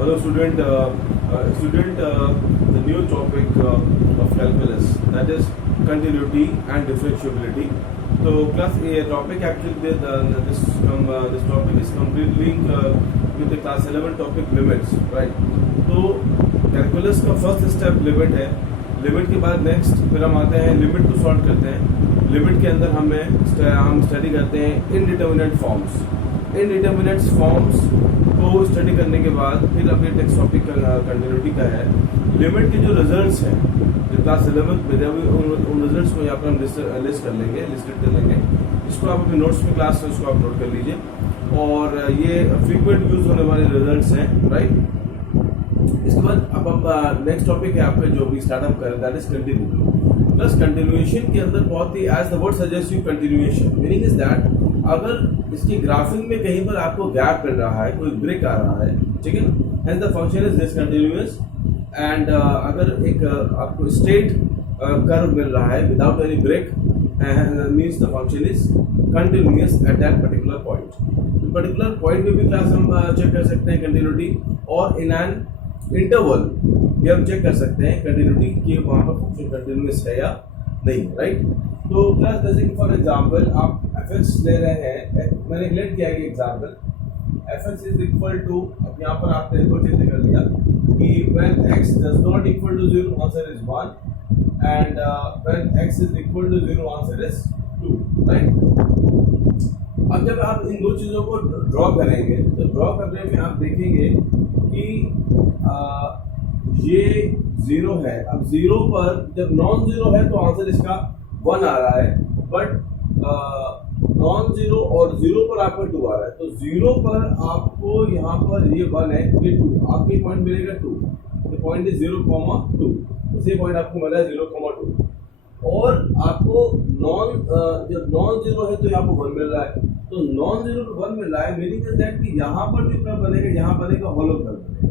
Hello student, the new topic of calculus, that is continuity and differentiability. So class A topic actually this topic is completely with the class 11 topic limits, right? तो calculus का first step limit है. Limit के बाद next फिर हम आते हैं limit को सॉल्व करते हैं. लिमिट के अंदर हम स्टडी करते हैं इनडिटर्मिनेट फॉर्म्स. इनडिटर्मिनेट फॉर्म्स को स्टडी करने के बाद फिर अपने नेक्स्ट टॉपिक कंटिन्यूटी का है. लिमिट के जो रिजल्ट्स हैं जो क्लास 11 में उन रिजल्ट्स को यहाँ पर हम लिस्ट कर लेंगे, लिस्टेड कर लेंगे. इसको आप अपने नोट्स में क्लास में इसको अपलोड कर लीजिए. और ये फ्रीक्वेंट यूज होने वाले रिजल्ट्स हैं, राइट. इसके बाद अब नेक्स्ट टॉपिक है आपका जो भी स्टार्टअप करें, that is continuity. Plus continuation के अंदर बहुत ही as the word suggest you continuation, meaning is that अगर इसकी ग्राफिंग में कहीं पर आपको गैप मिल रहा है, कोई ब्रेक आ रहा है, ठीक है ना, hence the function is discontinuous. And अगर एक आपको स्ट्रेट कर्व मिल रहा है without any break, means the function is continuous at that particular point. Particular point में भी क्लास हम चेक कर सकते हैं कंटिन्यूटी, और इन एन इंटरवल ये हम चेक कर सकते हैं कंटिन्यूटी कि वहाँ पर फंक्शन कंटिन्यूअस है या नहीं, राइट. तो क्लास जैसे कि फॉर एग्जांपल आप fx ले रहे हैं, मैंने लेट किया कि example fx is equal to, अब यहाँ पर आपने दो चीजें कर लिया कि when x does not equal to 0 answer is 1 and when x is equal to 0 answer is 2, right. अब जब आप इन दो चीजों को ड्रॉ करेंगे तो ड्रॉ करने में आप देखेंगे कि ये 0 है. अब 0 पर जब नॉन 0 है तो आंसर इसका 1 आ रहा है, बट नॉन 0 और 0 पर आपका 2 आ रहा है. तो 0 पर आपको यहाँ पर ये 1 है, ये 2, आपको पॉइंट मिलेगा 2. तो पॉइंट इज 0,2. इसी पॉइंट आपको मिला 0,2. और आपको जब नॉन 0 है तो यहाँ पर 1 मिल रहा है. तो नॉन 0 पर 1 मिल रहा है, मीनिंग इज दैट कि यहाँ पर जो कर्व बनेगा, यहाँ बनेगा हॉलो कर्व बनेगा.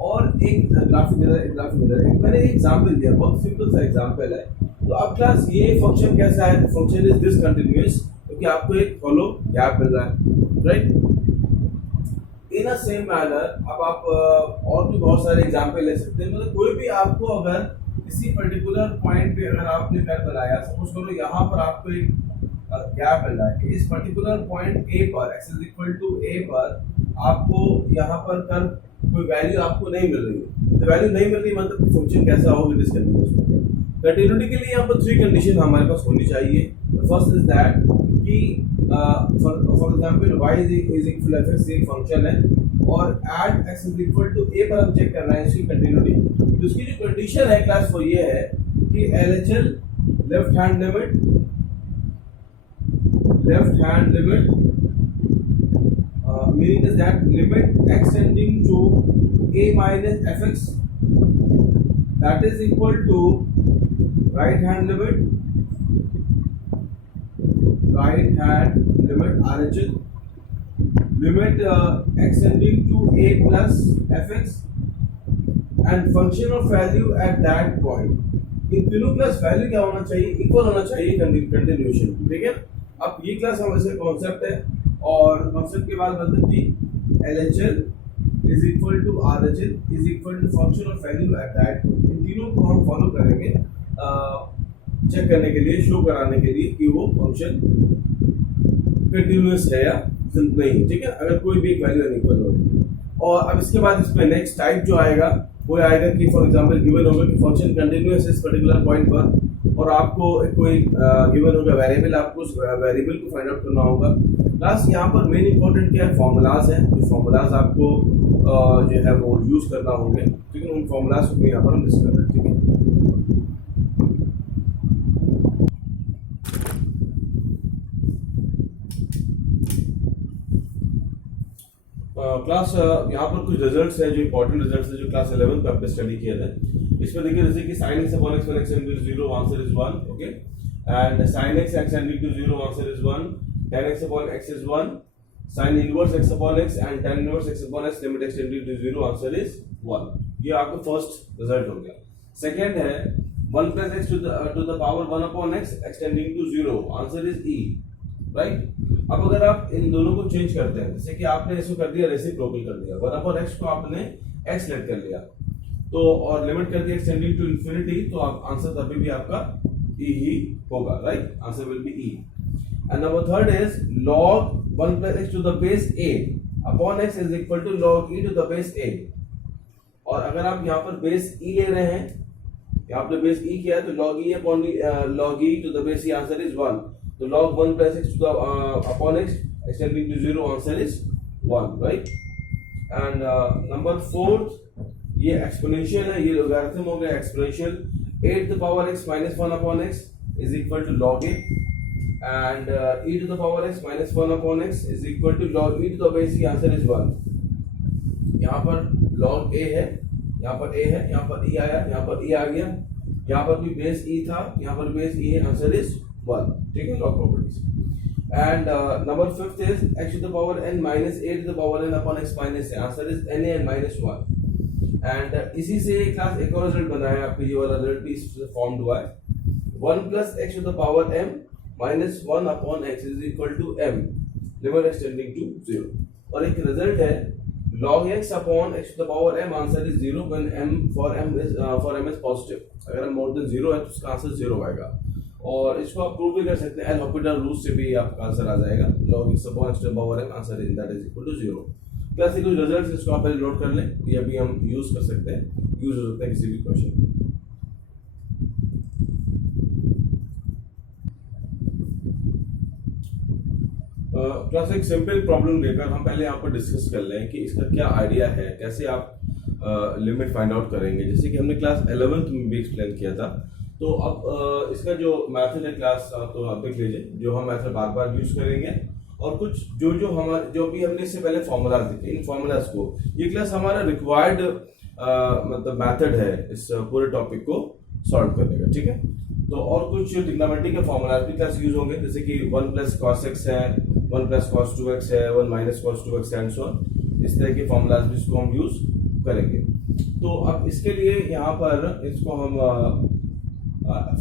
और एक ग्राफिक मिरर मैंने एक एग्जांपल दिया, बहुत सिंपल सा एग्जांपल है. तो अब क्लास ये फंक्शन कैसा है, फंक्शन इज डिसकंटिन्यूअस क्योंकि आपको एक हॉलो गैप मिल रहा है, राइट. इन अ सेम मैनर अब आप और भी बहुत सारे एग्जांपल ले सकते हैं. मतलब कोई भी आपको अगर किसी पर्टिकुलर पॉइंट पे अगर आपने कर्व बनाया, सपोज करो यहाँ पर आपको एक गैप मिल रहा है कि इस पर्टिकुलर पॉइंट ए पर x इज इक्वल टू ए पर आपको यहाँ पर कर्व कोई वैल्यू आपको नहीं मिल रही है. तो वैल्यू नहीं मिल रही मतलब फंक्शन कैसा होगा, डिसकंटिन्यूअस. कंटिन्यूटी के लिए यहाँ पर 3 कंडीशन हमारे पास होनी चाहिए. फर्स्ट इज दैट कि for example y is equal to fx एक फंक्शन है और at x is equal to a पर हम चेक कर रहे हैं इसकी कंटिन्यूटी. तो इसकी जो कंडीशन है क्लास वो ये है कि LHL left hand limit meaning is that limit extending to a minus fx that is equal to right hand limit RHL limit extending to a plus fx and function of value at that point. इन तीनों class value क्या होना चाहिए, equal होना चाहिए continuation, ठीक है. अब ये क्लास हमारे कॉन्सेप्ट है और कॉन्सेप्ट के बाद मतलब कि LHL is equal to RHL is equal to function of value at that. इन तीनों को हम फॉलो करेंगे चेक करने के लिए, शो कराने के लिए कि वो फंक्शन कंटिन्यूअस है या नहीं, ठीक है, अगर कोई भी एक वैल्यू अनइक्वल हो. और अब इसके बाद इसमें नेक्स्ट टाइप जो आएगा वो आएगा कि फॉर एग्जांपल गिवन होगा कि फंक्शन कंटिन्यूअस इस पर्टिकुलर पॉइंट पर और आपको कोई गिवन होगा वेरिएबल, आपको उस वेरिएबल को फाइंड आउट करना होगा. प्लस यहाँ पर मेन इंपॉर्टेंट क्या है, फॉर्मूलाज हैं. जो फॉर्मूलाज आपको जो है वो यूज करना होंगे, ठीक है. उन फॉर्मूलाज को यहाँ पर हम डिस्कस कर रहे हैं, ठीक है. क्लास यहाँ पर कुछ रिजल्ट्स हैं जो इंपॉर्टेंट रिजल्ट्स हैं जो क्लास 11 पे आपने स्टडी किए थे. इसमें देखिए जैसे कि sin x upon x when x tends to 0 answer is 1, okay, and sin x tending to 0 answer is 1, tan x upon x is 1, sin inverse x upon x and tan inverse x upon x limit x tending to 0 answer is 1. ये आपका first result हो गया. Second है 1 plus x to the power 1 upon x tending to 0 answer is e, right. अब अगर आप इन दोनों को चेंज करते हैं, जैसे कि आपने इसको कर दिया रेसिप्रोकल कर दिया, 1 अपॉन x को आपने x लेट कर लिया तो और लिमिट कर दिया एक्सटेंडिंग टू इंफिनिटी, तो आप आंसर तभी भी आपका e ही होगा, right? Answer will B e. And number third is log 1 plus x to the base a upon x is equal to log e to the base a. और अगर आप यहाँ पर बेस e ले रहे हैं, यहाँ पे बेस e किया है तो log e upon log e to the base e answer is 1. तो log 1 plus x to the upon x extending to 0 answer is 1, right? And number fourth, ये एक्सपोनेंशियल है, ये लोगारिथम हो गया exponential. 8 to the power x minus 1 upon x is equal to log a, and e to the power x minus 1 upon x is equal to log e to the base e answer is 1. यहाँ पर log a है, यहाँ पर a है, यहाँ पर e आया, यहाँ पर e आ गया, यहाँ पर भी बेस e था, यहाँ पर बेस e है, आंसर इज 1. ठीक है, log properties. And number fifth is x to the power n minus a to the power n upon x minus a. Answer is n a n minus 1. And इसी से class एक और result बना है आपको, ये वाला रिजल्ट भी इससे फॉर्म्ड हुआ है. 1 plus x to the power m minus 1 upon x is equal to m, limit extending to 0. और एक रिजल्ट है log x upon x to the power m, answer is 0 when m for m is positive. अगर m more than 0 है तो उसका answer 0 आएगा. और इसको आप प्रूव भी कर सकते हैं, एल हॉपिटल रूल से भी आपका आंसर आ जाएगा. log x upon x to the power m answer is that is equal to 0. Plus ये कुछ रिजल्ट्स इसको आप पहले नोट कर लें, ये अभी हम यूज कर सकते हैं, यूज हो सकते हैं किसी भी क्वेश्चन में. क्लास एक सिंपल प्रॉब्लम लेकर हम पहले यहाँ पर डिस्कस कर लें कि इसका क्या आइडिया है, कैसे आप लिमिट फाइंड आउट करेंगे, जैसे कि हमने क्लास 11th में भी एक्सप्लेन किया था. तो अब इसका जो मेथड है क्लास, तो आप देख लीजिए, जो हम मेथड बार बार यूज करेंगे और कुछ जो भी हमने इससे पहले फॉर्मूलाज देखे, इन फॉर्मूलाज को, ये क्लास हमारा रिक्वायर्ड मतलब मेथड है इस पूरे टॉपिक को सॉल्व करने का. ठीक है, तो और कुछ ट्रिग्नोमेट्री के फॉर्मूलाज भी क्लास यूज होंगे, जैसे कि 1 plus cos x है, 1 plus cos 2x है, 1 minus cos 2x and so on. इस तरह के फॉर्मूलाज भी इसको हम यूज करेंगे. तो अब इसके लिए यहाँ पर इसको हम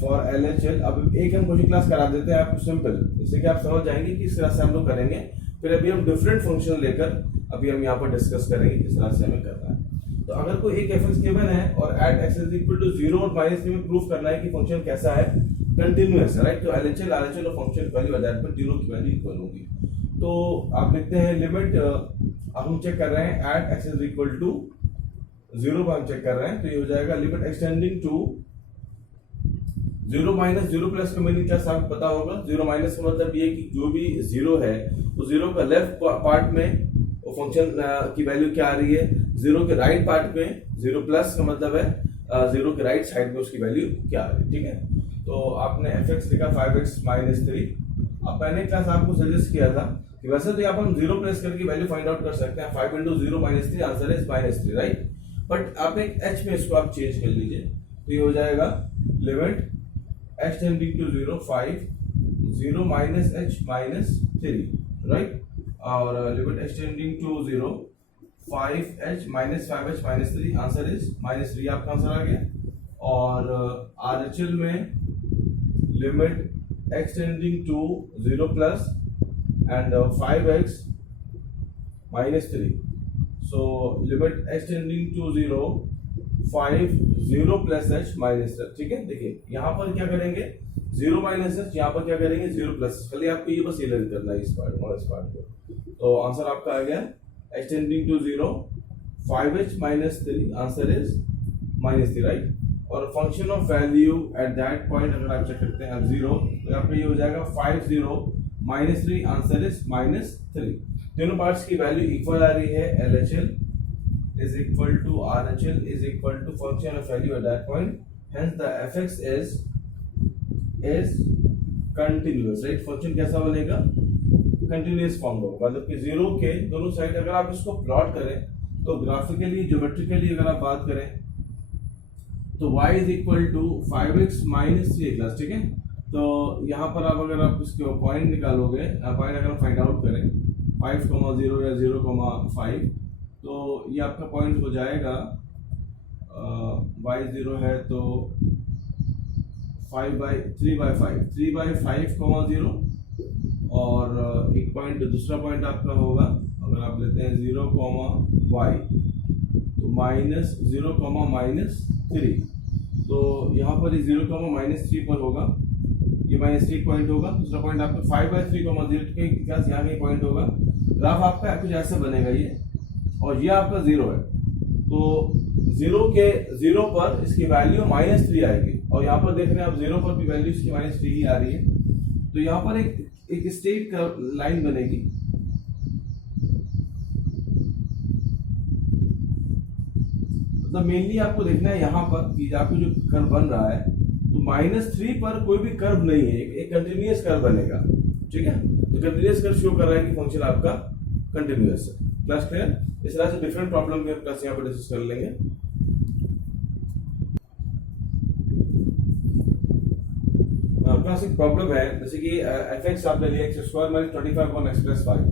फॉर LHL अब एक हम कोचिंग क्लास करा देते हैं आपको सिंपल, जिससे कि आप समझ जाएंगे कि इस तरह से हम लोग करेंगे. फिर अभी हम डिफरेंट फंक्शन लेकर अभी हम यहाँ पर डिस्कस करेंगे किस तरह से हमें करना है. तो अगर कोई एक fx गिवन है और at x is equal to 0 और माइनस में प्रूफ करना है कि फंक्शन कैसा है, कंटिन्यूअस है, राइट? तो LHL RHL और function value at that point तीनों की वैल्यू इक्वल होगी. तो आप लिखते हैं लिमिट, अब हम चेक कर रहे हैं at x is equal to 0 पर हम चेक कर रहे हैं, तो ये हो जाएगा limit extending to 0 minus 0 plus का मीनिंग क्या आपको पता होगा. 0 माइनस का मतलब ये कि जो भी 0 है तो 0 का लेफ्ट पार्ट में वो फंक्शन की वैल्यू क्या आ रही है, 0 के राइट पार्ट में 0 प्लस का मतलब है 0 के राइट साइड में उसकी वैल्यू क्या आ रही है. ठीक है, तो आपने fx लिखा 5x माइनस 3. अब मैंने क्लास आपको सजेस्ट किया था कि वैसे तो यहाँ पर हम 0 प्लस करके वैल्यू फाइंड आउट कर सकते हैं. 5 into 0 minus 3 answer is -3, right? But आप एक h में इसको आप चेंज कर लीजिए, तो ये हो जाएगा limit x tending to 0 5 0 minus h minus 3, right? और limit x tending to 0 5h minus 5h minus 3 answer is -3, आपका आंसर आ गया. और RHL में limit x tending to 0 plus and 5x minus 3. So limit x tending to 0 5 0 plus h minus 3. ठीक है, देखिए यहाँ पर क्या करेंगे 0 minus h, यहाँ पर क्या करेंगे 0 plus. खाली आपको ये बस ये लर्न करना है इस पार्ट और इस पार्ट को. तो आंसर आपका आ गया x tending to 0 5h minus 3 answer is -3, right? और function of value at that point अगर आप चेक करते हैं 0, तो यहाँ पे ये हो जाएगा 5 0 -3 आंसर इज -3. दोनों पार्ट्स की वैल्यू इक्वल आ रही है. LHL is equal to RHL is equal to function of value at that point. Hence the fx is continuous, right? Function कैसा बनेगा, कंटिन्यूअस फॉर्म होगा. मतलब कि 0 के दोनों साइड अगर आप इसको प्लॉट करें तो ग्राफिकली ज्योमेट्रिकली अगर आप बात करें तो y is equal to 5x minus 3 class. ठीक है, तो यहाँ पर आप अगर आप इसके पॉइंट निकालोगे, पॉइंट अगर फाइंड आउट करें 5,0 या 0,5, तो ये आपका पॉइंट हो जाएगा y0 है तो 3/5 0, और एक पॉइंट दूसरा पॉइंट आपका होगा अगर आप लेते हैं 0, y तो -0, -3, तो यहाँ पर 0, -3 पर होगा, ये -3 पॉइंट होगा। दूसरा पॉइंट आपका 5/3, यहाँ कहीं पॉइंट होगा। ग्राफ आपका कुछ ऐसा बनेगा ये, और ये आपका 0 है, तो 0 पर इसकी वैल्यू -3 आएगी, और यहाँ पर देख रहे हैं आप 0 पर भी वैल्यू इसकी -3 ही आ रही है। तो यहाँ पर एक स्ट्रेट लाइन बनेगी, मतलब मेनली आपको देखना है यहाँ पर कि आपको जो कर्व बन रहा है, तो -3 पर कोई भी कर्व नहीं है, एक कंटिन्यूअस कर्व बनेगा, ठीक है। तो कंटिन्यूअस कर्व शो कर रहा है कि फंक्शन आपका कंटिन्यूअस है। Class clear? इस तरह से डिफरेंट प्रॉब्लम के क्लास यहाँ पर डिस्कस कर लेंगे। क्लास एक प्रॉब्लम है, जैसे कि fx आपने लिया x² - 25 on x + 5,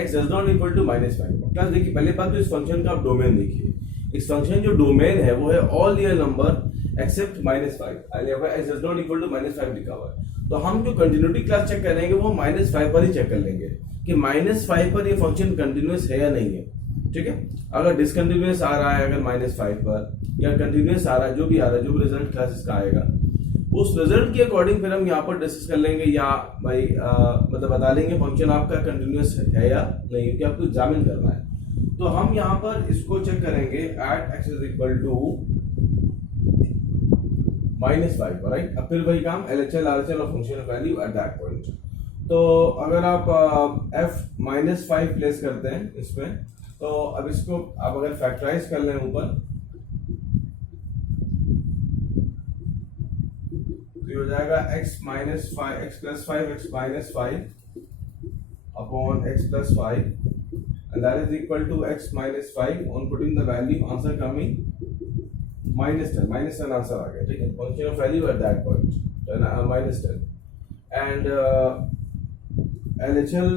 x does not equal to -5। Class देखिए, पहले बात तो इस फंक्शन का आप डोमेन देखिए। इस फंक्शन जो डोमेन है वो है all real number except -5, x does not equal to -5 लिखा हुआ है। तो हम जो कंटिन्यूटी क्लास चेक करेंगे वो -5 पर ही चेक कर लेंगे कि -5 पर ये फंक्शन कंटिन्यूअस है या नहीं है, ठीक है। अगर डिसकंटिन्यूअस आ रहा है, अगर -5 पर, या कंटिन्यूअस आ रहा है, जो भी आ रहा है, जो भी रिजल्ट क्लास इसका आएगा, उस रिजल्ट के अकॉर्डिंग फिर हम यहाँ पर डिस्कस कर लेंगे, या भाई मतलब बता लेंगे फंक्शन आपका कंटिन्यूअस है या नहीं, क्योंकि आपको एग्जामिन करना है। तो हम यहाँ पर इसको चेक करेंगे at x is equal to -5, right. अब फिर वही काम LHL RHL और function value at that point. तो अगर आप f -5 प्लेस करते हैं इसमें, तो अब इसको आप अगर फैक्टराइज कर लें ऊपर, तो हो जाएगा x + 5 upon x + 5, and that is equal to x - 5 on putting the value, answer coming -10 answer आ गया, ठीक है। function of value at that point -10, and LHL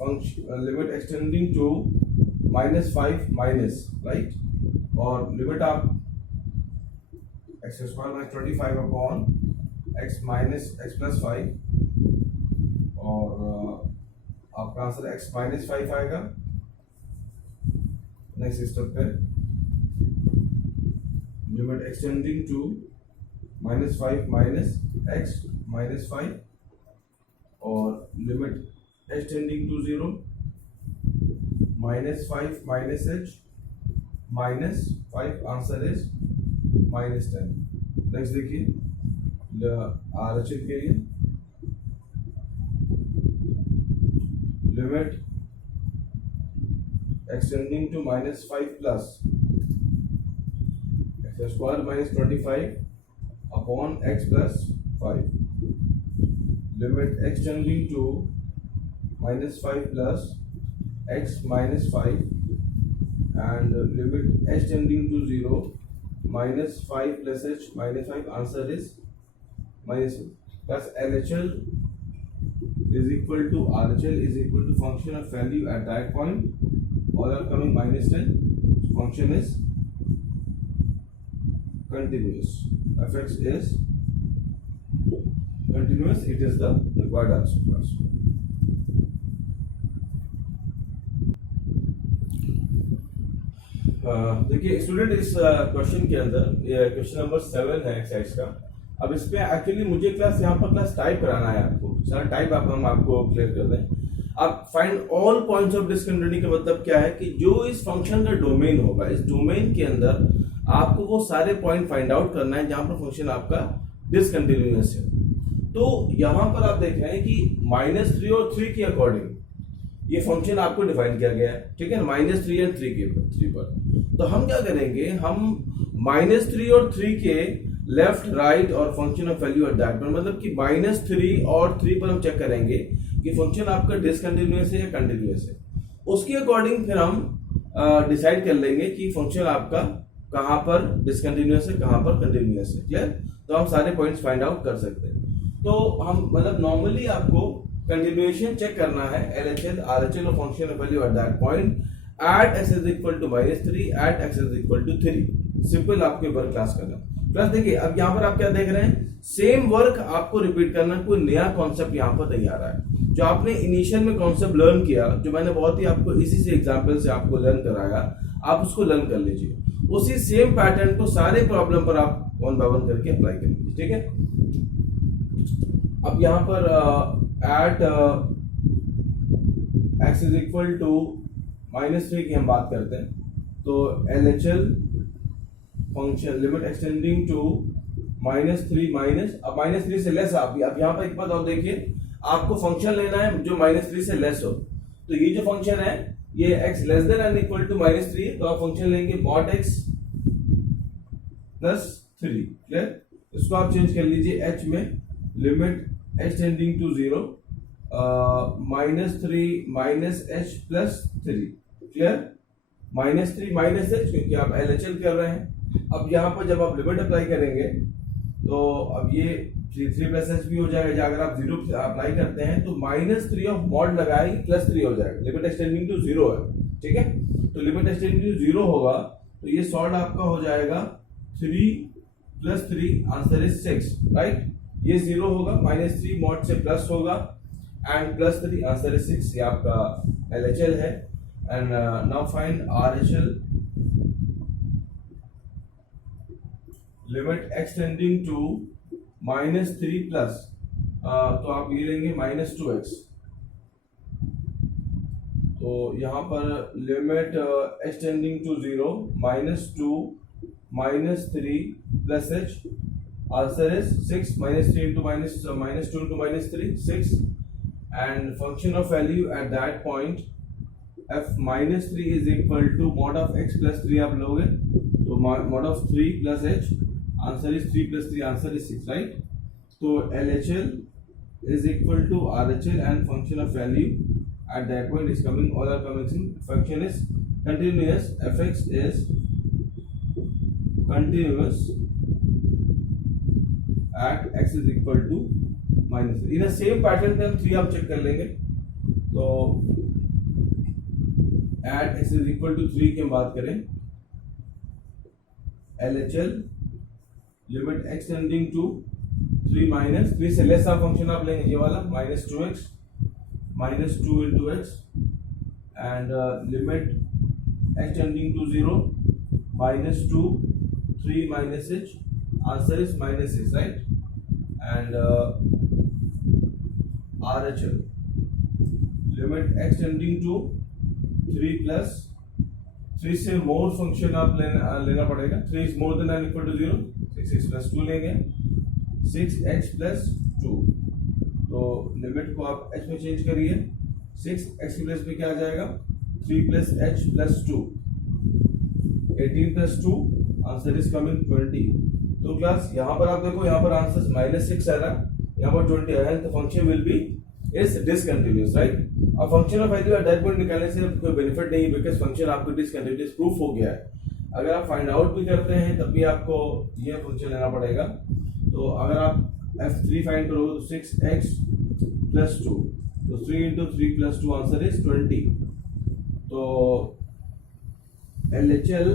function limit extending to -5 minus, right, और limit आप x² - 25 upon x minus x + 5, और आपका answer x - 5 आएगा। Next step पे limit extending to -5 minus x - 5, और limit extending to 0 -5 minus h -5, answer is -10। नेक्स्ट देखिए RHL के लिए limit extending to -5 plus x² - 25 upon x + 5, limit extending to -5 plus x - 5, and limit extending to 0 -5 plus h -5, answer is -1, plus LHL is equal to RHL is equal to function of value at that point, all are coming -10, function is continuous, fx is continuous, it is the required answer class। देखिए student, इस question के अंदर question number 7 है exercise का। अब इस पे actually मुझे क्लास यहाँ पर क्लास टाइप कराना है आपको, सारा टाइप हम आपको क्लियर कर दें। अब find all points of discontinuity का मतलब क्या है कि जो इस फंक्शन का डोमेन होगा, इस डोमेन के अंदर आपको वो सारे पॉइंट फाइंड आउट करना है जहां पर फंक्शन आपका डिसकंटिन्यूअस है। तो यहां पर आप देख रहे हैं कि -3 और 3 के अकॉर्डिंग ये फंक्शन आपको डिफाइन किया गया है, ठीक है, -3 और 3 पर। तो हम क्या करेंगे, हम -3 और 3 के लेफ्ट राइट और function of value at that पर, मतलब कि -3 और 3 पर हम चेक करेंगे कि फंक्शन आपका डिसकंटिन्यूअस है या कंटिन्यूअस है। उसके अकॉर्डिंग फिर हम डिसाइड कर लेंगे कि फंक्शन आपका कहां पर डिसकंटिन्यूअस है, कहां पर कंटिन्यूअस है। क्लियर? तो हम सारे पॉइंट्स फाइंड आउट कर सकते हैं। तो हम मतलब नॉर्मली आपको कंटिन्यूएशन चेक करना है LHL RHL और function of value at that point at x is equal to -3 at x is equal to 3। Simple आपके वर्क क्लास करना। प्लस देखिए अब यहाँ पर आप क्या देख रहे हैं, सेम वर्क आपको रिपीट करना, कोई नया कॉन्सेप्ट यहाँ पर नहीं आ रहा है। जो आपने इनिशियल में कॉन्सेप्ट लर्न किया, जो मैंने बहुत ही आपको इसी से एग्जांपल से आपको लर्न कराया, आप उसको लर्न कर लीजिए। उसी सेम पैटर्न को सारे प्रॉब्लम पर आप वन बाय वन करके अप्लाई कर लीजिए, ठीक है। अब यहाँ पर at x is equal to -3 की हम बात करते हैं, तो LHL function limit extending to -3 अब -3 से लेस। अब यहाँ पर एक बात और देखिए, आपको फंक्शन लेना है जो -3 से लेस हो। तो ये जो फंक्शन है ये x less than and equal to -3, तो आप फंक्शन लेंगे mod x प्लस 3, क्लियर। इसको आप चेंज कर लीजिए h में, limit extending to 0 -3 minus h plus 3, clear. -3 minus h क्योंकि आप LHL कर रहे हैं। अब यहाँ पर जब आप लिमिट अप्लाई करेंगे तो अब ये 3 प्लस h भी हो जाएगा। अगर आप 0 अप्लाई करते हैं तो -3 ऑफ मॉड लगाएंगे प्लस 3 हो जाएगा, लिमिट एक्सटेंडिंग टू 0 है, ठीक है। तो लिमिट एक्सटेंडिंग टू 0 होगा तो ये सॉल्व आपका हो जाएगा 3 प्लस 3, आंसर इज 6, राइट। ये 0 होगा, -3 मॉड से प्लस होगा एंड प्लस 3, आंसर इज 6। ये आपका LHL है। And now find RHL, limit extending to -3 plus, तो आप ये लेंगे -2x। तो यहाँ पर limit extending to 0 -2 -3 plus h, answer is 6, -3 into -2 into -3, 6। And function of value at that point f -3 is equal to mod of x plus 3 आप लोगे, तो mod of 3 plus h, answer is 3 plus 3, answer is 6, right. तो LHL is equal to RHL and function of value at that point is coming, all are coming in, function is continuous, fx is continuous at x is equal to -3। in a same pattern पे हम 3 आप check कर लेंगे, तो at x is equal to 3 की हम बात करें, LHL लिमिट एक्सटेंडिंग टू 3 -3 से लेस आप फंक्शन आप लेंगे, ये वाला -2x -2 into x and limit extending to 0 -2 3 h, answer is -6, right. And RHL limit extending to 3 plus 3 से मोर फंक्शन आप लेना पड़ेगा, 3 is more than and equal to 0, 6 plus 2 लेंगे, 6x प्लस 2। तो लिमिट को आप h में चेंज करिए, 6x प्लस में क्या आ जाएगा, 3 plus h plus 2, 18 plus 2, answer is coming 20। तो क्लास यहाँ पर आप देखो, यहाँ पर आंसर -6 आ रहा है, यहाँ पर 20 आ रहा है, तो function will be is discontinuous, right. अब function of value at that point निकालने से कोई बेनिफिट नहीं, बिकॉज फंक्शन आपको डिसकंटिन्यूअस प्रूफ हो गया है। अगर आप फाइंड आउट भी करते हैं तब भी आपको ये फंक्शन लेना पड़ेगा। तो अगर आप f3 फाइंड करोगे तो 6x प्लस 2, तो 3 into 3 plus 2, आंसर इज 20। तो LHL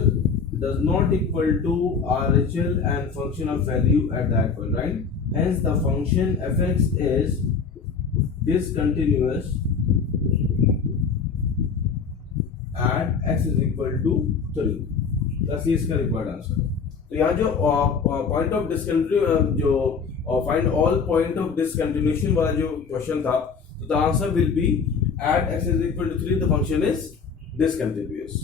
does not equal to RHL and function of value at that point, right? Hence the function fx is discontinuous at x is equal to 3। बस ये इसका required answer है। तो यहाँ जो point of discontinue जो find all point of discontinuation वाला जो क्वेश्चन था, तो the answer will be at x is equal to 3 the function is discontinuous।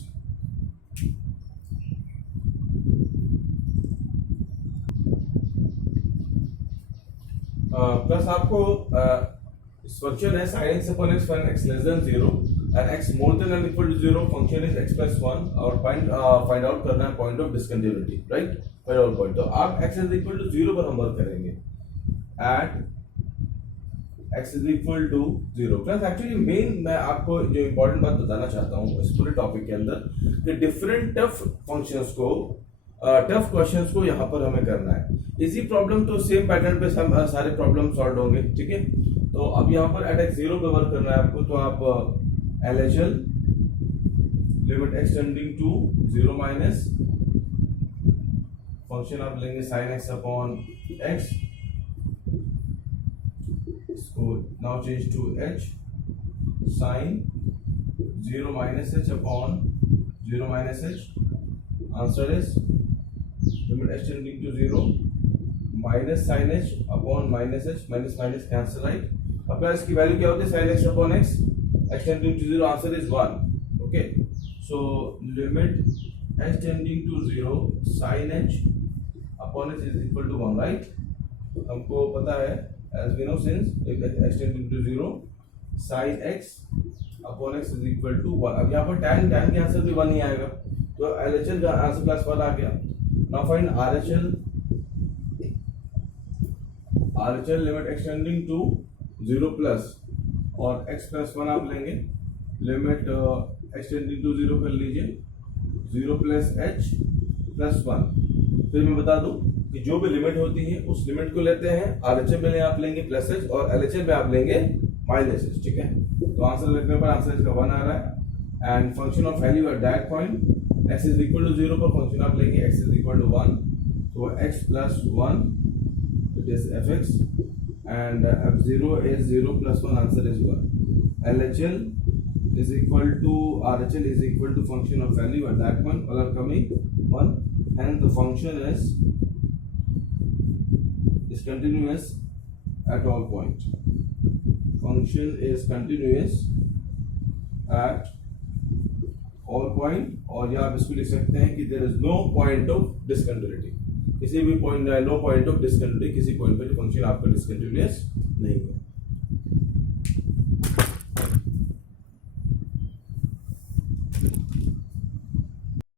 Plus आपको फंक्शन है sin x upon x when x less than 0 and x more than and equal to 0, function is x plus 1 और find out करना है point of discontinuity, right? find out point। तो आप x is equal to 0 पर हम work करेंगे at x is equal to 0। Plus actually main मैं आपको जो इम्पोर्टेंट बात बताना चाहता हूँ इस पूरे टॉपिक के अंदर कि डिफरेंट टफ फंक्शंस को टफ क्वेश्चंस को यहाँ पर हमें करना है। इसी प्रॉब्लम तो सेम पैटर्न पे सारे प्रॉब्लम सॉल्व होंगे, ठीक है। तो अब यहाँ पर एट x 0 पे वर्क करना है आपको, तो आप LHL limit extending to 0 minus function आप लेंगे sin x अपॉन x, इसको now change to h sin 0 minus h upon 0 minus h. Answer is limit h tending to 0 minus sin h upon minus h, minus minus cancel, right? अपना इसकी value क्या होती है sin x upon x, h tending to 0, answer is 1. Okay, so limit h tending to 0 sin h upon h is equal to 1, right? हमको पता है as we know since h tending to 0 sin x upon x is equal to 1. अब यहाँ पर tan के answer भी 1 ही आएगा, तो LHL का आंसर प्लस 1 आ गया. Now find RHL limit extending to 0 plus और x प्लस 1 आप लेंगे, लिमिट एक्सटेंडिंग टू 0 कर लीजिए, 0 प्लस h प्लस 1. फिर मैं बता दूं कि जो भी लिमिट होती है उस लिमिट को लेते हैं, RHL में आप लेंगे प्लस h और LHL में आप लेंगे माइनस h. ठीक है, तो आंसर लिखने पर आंसर इसका 1 आ रहा है. And function of value at that point x is equal to 0 पर फंक्शन आप लेंगे x इज इक्वल टू 1, तो x plus 1 it is fx and f0 is 0 plus 1, answer is 1. LHL is equal to RHL is equal to function of value at that point, all are coming 1, and the function is continuous at all point. Function is continuous at all point, और या आप इसको लिख सकते हैं कि there is no point of discontinuity. किसी भी point no point of discontinuity, किसी पॉइंट पर जो फंक्शन आपका डिसकंटिन्यूअस नहीं है.